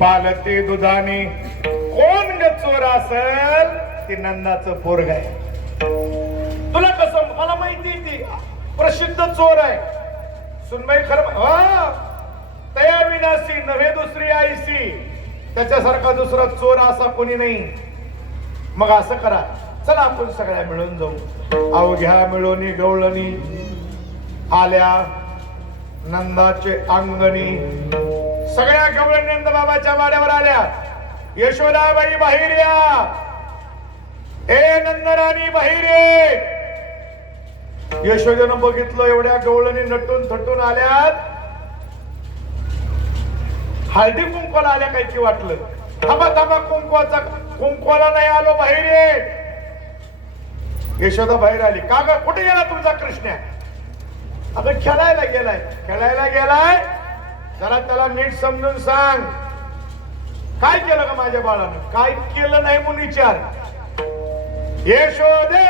पालते दुधाने कोण ग चोर असल ते नंदाचं पोरग आहे. तुला कसं मला माहिती ती प्रसिद्ध चोर आहे. सुनबाई खरं तया विनाशी नव्हे दुसरी आईशी त्याच्यासारखा दुसरा चोर असा कोणी नाही. मग असं करा चला आपण सगळ्या मिळून जाऊ. अवघ्या मिळून गवळणी आल्या नंदाचे अंगणी. सगळ्या गवळणी नंद बाबाच्या वाड्यावर आल्या. यशोदाबाई बाहेर या. ए नंदराणी बाहेर ये. यशोदेनं बघितलं एवढ्या गवळणी नटून थटून आल्यात. हळदी कुंकवाला आल्या काय की वाटलं. थांबा थांबा कुंकवाला नाही आलो बाहेर ये. यशोदा बाहेर आली. का ग कुठे गेला तुमचा कृष्ण? अगं खेळायला गेलाय. जरा त्याला नीट समजून सांग. काय केलं का माझ्या बाळानं? काय केलं नाही म्हणून विचार. यशोदे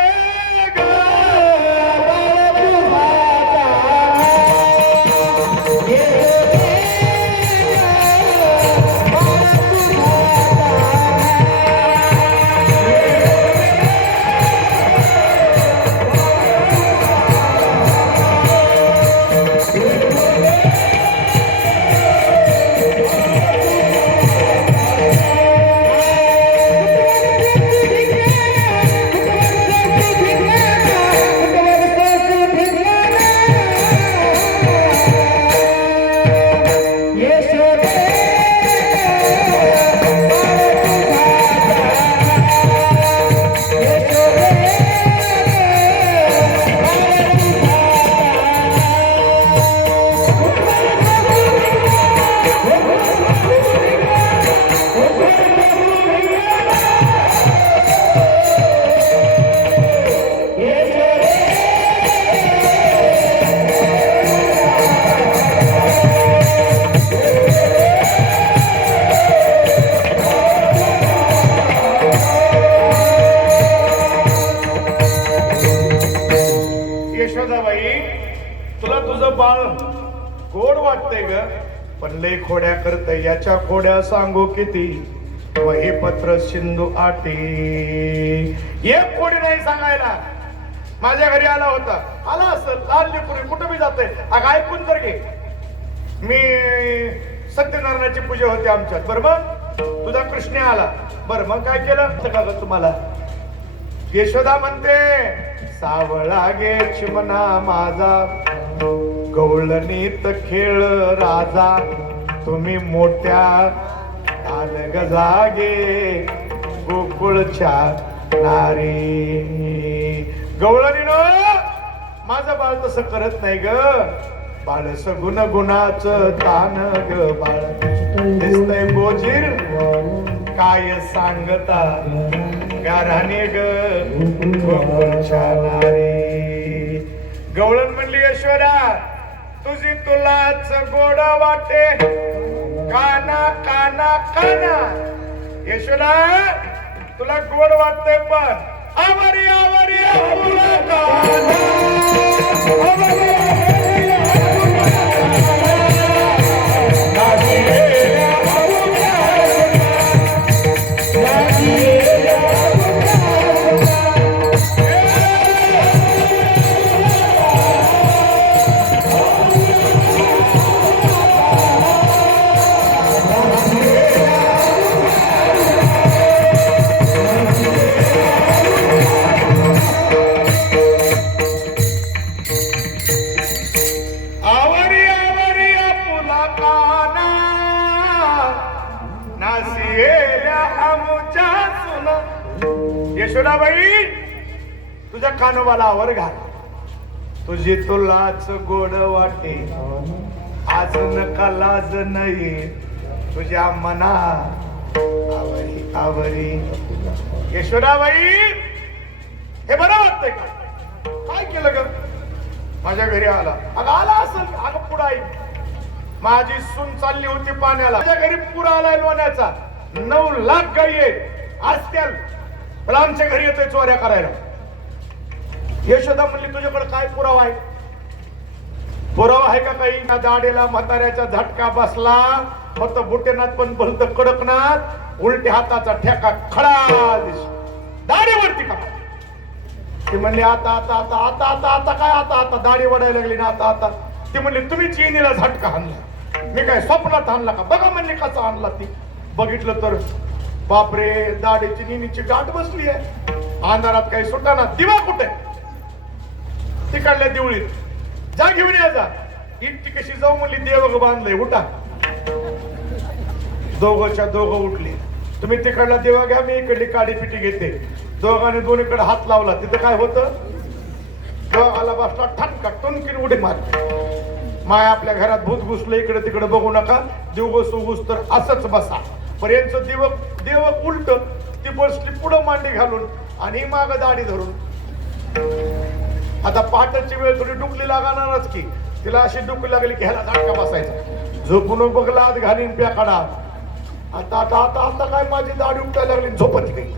लय खोड्या करते. याच्या खोड्या सांगू किती. वही पत्र सिंधू आटी. एक खोडी नाही सांगायला. माझ्या घरी आला होता. आला असेल लाल लेकरू कुठं बी जाते. अगं ऐकून तर घे. मी सत्यनारायणाची पूजा होती आमच्यात. बरोबर तुझा कृष्ण आला. बरं मग काय केलं का ग तुम्हाला? यशोदा म्हणते सावळा गे चिमणा माझा गवळणीत खेळ राजा. तुम्ही मोठ्या आलग जागे गोकुळच्या नारी. गवळणीनो माझं बाळ तसं करत नाही ग. बाळस गुणगुणाच तान ग. बाळ दिसतय बोजीर काय सांगता गाराने ग गोकुळच्या नारी. गवळण म्हणली यशोदा तुझी तुलाच गोड वाटे काना काना काना. यशोदा तुला गोड वाटते पण आवारी आवारी यशोदाबाई तुझ्या कानोबाला आवर घाल. तुझी तुलाच गोड वाटे आज नका लाज नाही तुझ्या मना आवरी आवरी. यशोदाबाई हे बरं वाटतंय का? काय केलं ग? माझ्या घरी आला. अगं आला असेल. अगं पुढं आई माझी सून चालली होती पाण्याला. माझ्या घरी पूर आलाय लोण्याचा. 9 लाख गाई आहेत असत्याल. मला आमच्या घरी येतोय चोऱ्या करायला. यशोदा म्हणली तुझ्याकडे काय पुरावा आहे? पुरावा आहे का काही? ना दाढेला म्हाताऱ्याचा झटका बसला. फक्त बुटेनाथ पण भलत कडकनाथ. उलट्या हाताचा ठेका खडा दाढीवरती का? ती म्हणली आता आता आता आता आता आता काय आता आता दाढी वाढायला लागली ना आता आता. ती म्हणली तुम्ही चिनीला झटका आणला. मी काय स्वप्नात आणला का? बघा म्हणली कसा आणला. ती बघितलं तर बापरे दाढीची निनीची गाठ बसली आहे. अंधारात काही सुटाना. दिवा कुठे? तिकडल्या देवळीत. जा घेऊन या जा. इतकी कशी जाऊ म्हणली. देवग बांधलंय उठा. दोघंच्या दोघं उठले. तुम्ही तिकडला देवा घ्या मी इकडली काडी पिटी घेते. दोघांनी दोन्हीकडे हात लावला. तिथं काय होतं? देवाला बसला ठणका टुनकीन उडी मार. माय आपल्या घरात भूत घुसलं इकडे तिकडे बघू नका. दिवस उगूस तर असंच बसा. पण यांचं देवक उलट. ती बसली पुढं मांडी घालून आणि माग दाढी धरून. आता पहाटेची वेळ थोडी डुकली लागणारच की. तिला अशी डुकली लागली की ह्याला झटका बसायचा. झोपून बघला आत घालीन प्याकडा. आता आता आता आता काय माझी दाढी उठायला लागली. झोपत नाही.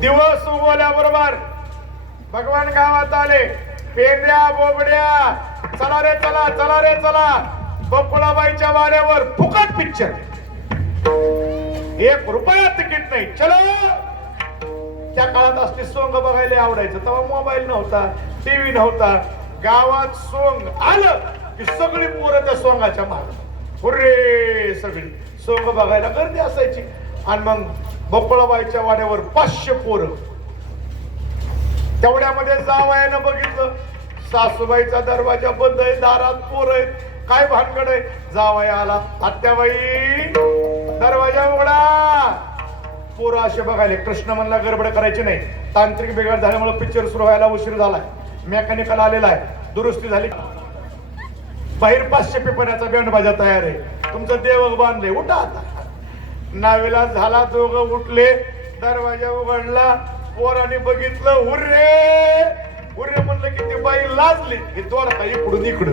दिवस उगवल्याबरोबर भगवान गावात आले. पेंड्या बोबड्या चला रे चला चला रे चला. बकुळाबाईच्या वाऱ्यावर फुकट पिक्चर. 1 रुपया तिकीट नाही. चलो. त्या काळात असले सोंग बघायला आवडायचं. तेव्हा मोबाईल नव्हता, टीव्ही नव्हता. गावात सोंग आलं की सगळी पोरं त्या सोंगाच्या मागे. हुर्रे सगळी सोंग बघायला गर्दी असायची. आणि मग बकुळाबाईच्या वाड्यावर 500 पोरं. तेवढ्यामध्ये जावयानं बघितलं सासूबाईचा दरवाजा बंद आहे. दारात पोरं आहेत. काय भानगड आहे? जावया आला. आत्याबाई दरवाजा उघडा. पोरं असे बघायले. कृष्ण म्हणला गडबड करायची नाही. तांत्रिक बिघाड झाल्यामुळे पिक्चर सुरू व्हायला उशीर झालाय. मेकॅनिकल आलेला आहे. दुरुस्ती झाली. बाहेर 500 पेपराचा बँड बाजा तयार आहे. तुमचं देवक बांधले. उठा आता. नावेला झाला. दोघं उठले. दरवाजा उघडला. पोराने बघितलं. हुर्रे हुर्रे म्हणलं की ती बाई लाजली. हे द्वार का इकडून इकडं.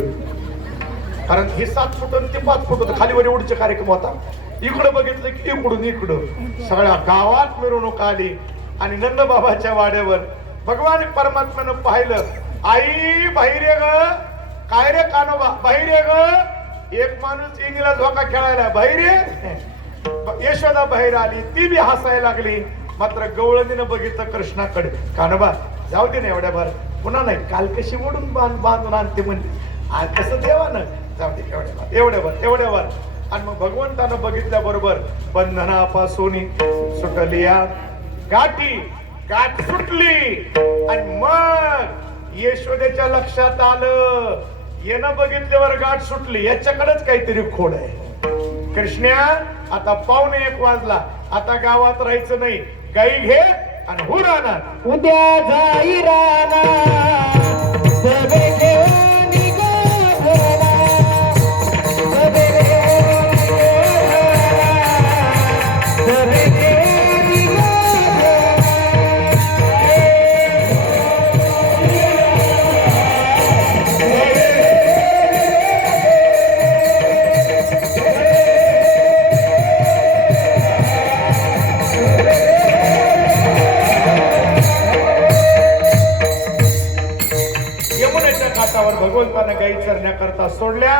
कारण हे 7 फूट आणि ते 5 फूट होतं. खालीवर एवढीचे कार्यक्रम होता. इकडं बघितलं की इकडून इकडं. सगळ्या गावात मिरवणूक आली. आणि नंदबाबाच्या वाड्यावर भगवान परमात्म्यानं पाहिलं. आई बाहेर ये ग. काय रे कानोबा? बाहेर ये ग. एक माणूस इनीला झोका खेळायला बाहेर ये. यशोदा बाहेर आली. ती बी हसायला लागली. मात्र गवळणीनं बघितलं कृष्णाकडे. कानोबा जाऊ दे ना एवढ्या भर. पुन्हा नाही. काल कशी ओढून बांधून आणते म्हणते. आज कसं देवा ना. जाऊ दे एवढ्यावर. आणि मग भगवंतानं बघितल्याबरोबर बंधनापासून सुटली गाठ सुटली. आणि मग यशोदेच्या लक्षात आलं. येणं बघितल्यावर गाठ सुटली. याच्याकडेच काहीतरी खोड आहे. कृष्ण्या आता 1:15 वाजला. आता गावात राहायचं नाही. गाई घे आणि हो राहणार. उद्या जाई राहणार. भगवंतानं गाई चरण्याकरता सोडल्या.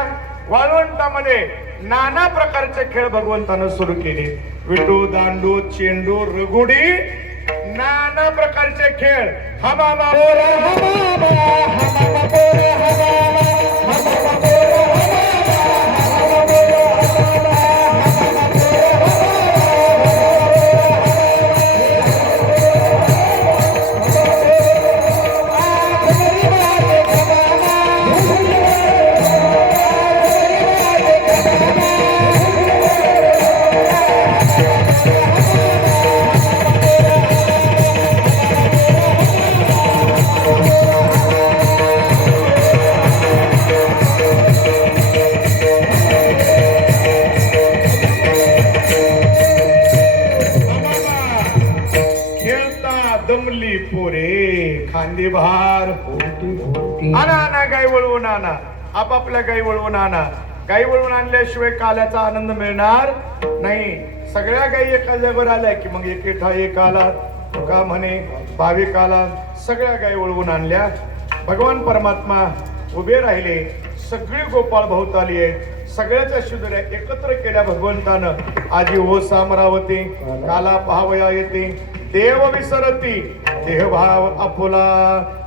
वाळवंटामध्ये नाना प्रकारचे खेळ भगवंतानं सुरू केले. विटू दांडू चेंडू रगुडी नाना प्रकारचे खेळ. हमामा दमली पोरे खांदी भार आणा आणा गाई वळवून आणा, आपापल्या गाई वळवून आणा. गाई वळवून आणल्याशिवाय काल्याचा आनंद मिळणार नाही. सगळ्या गाई एका जागेवर आल्या की मग एक आला का म्हणे भाविक आला. सगळ्या गाई वळवून आणल्या. भगवान परमात्मा उभे राहिले. सगळी गोपाळ भोवताली आहेत. सगळ्याच्या शुद्ध्या एकत्र केल्या भगवंतानं. आजी हो सामरावती काला पाहावया येते. देव विसरती देह भाव आपुला.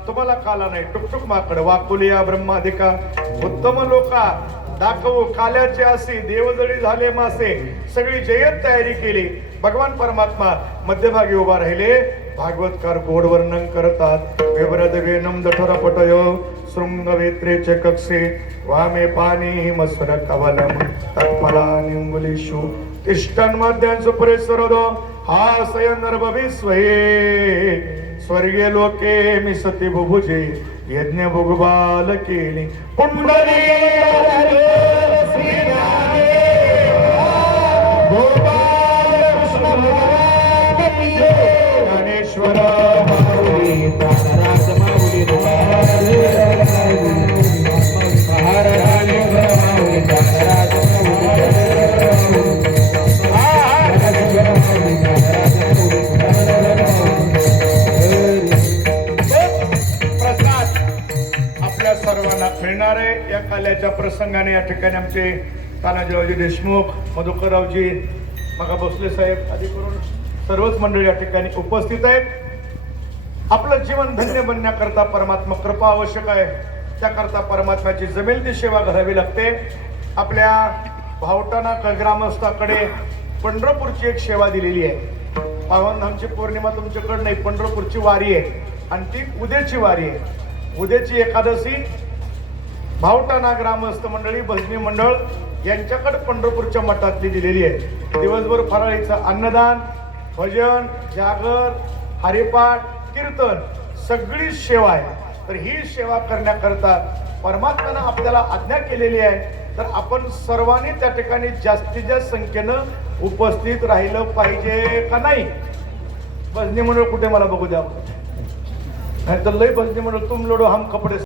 तुम्हाला काला नाही टुकटुक माकड वाकुलिया ब्रह्माधिका उत्तम लोका दाखवू काल्याचे असे देवजळी झाले मासे. सगळी जयंत तयारी केली. भगवान परमात्मा मध्यभागी उभा राहिले. भागवतकार गोड वर्णन करतात. विव्रत वेनम दठर पटयो शृंगवेत्रेचे कक्षे वामे पाणी मस्वर कवलम तत्फला निंबुलिषु तिष्ठन मध्यांसु परिसरदो हा सयन नरभविस्वये स्वर्गीय लोके मिसती बुभुजे यज्ञ भुगबाल केली पुंडली गणेश्वर सर्वांना मिळणार आहे. या काल्याच्या प्रसंगाने या ठिकाणी आमचे तानाजीरावजी देशमुख, मधुकररावजी, मगा भोसले साहेब आदी करून सर्वच मंडळी या ठिकाणी उपस्थित आहेत. आपलं जीवन धन्य बनण्याकरता परमात्मा कृपा आवश्यक आहे. त्याकरता परमात्म्याची जमेल ती सेवा करावी लागते. आपल्या भावटाणा ग्रामस्थाकडे पंढरपूरची एक सेवा दिलेली आहे. पावनधामची पौर्णिमा तुमच्याकडे नाही, पंढरपूरची वारी आहे आणि ती उद्याची वारी आहे. उद्याची एकादशी भावटाणा ग्रामस्थ मंडळी भजनी मंडळ यांच्याकडे पंढरपूरच्या मठातली दिलेली आहे. दिवसभर फराळीचं अन्नदान, भजन, जागर, हरिपाठ, कीर्तन सगळी सेवा आहे. तर ही सेवा करण्याकरता परमात्म्यानं आपल्याला आज्ञा केलेली आहे. तर आपण सर्वांनी त्या ठिकाणी जास्तीत जास्त संख्येनं उपस्थित राहिलं पाहिजे का नाही. भजनी मंडळ कुठे मला बघू द्या. नाही तर लय भजनी मंडळ तुम लोडो हम कपडे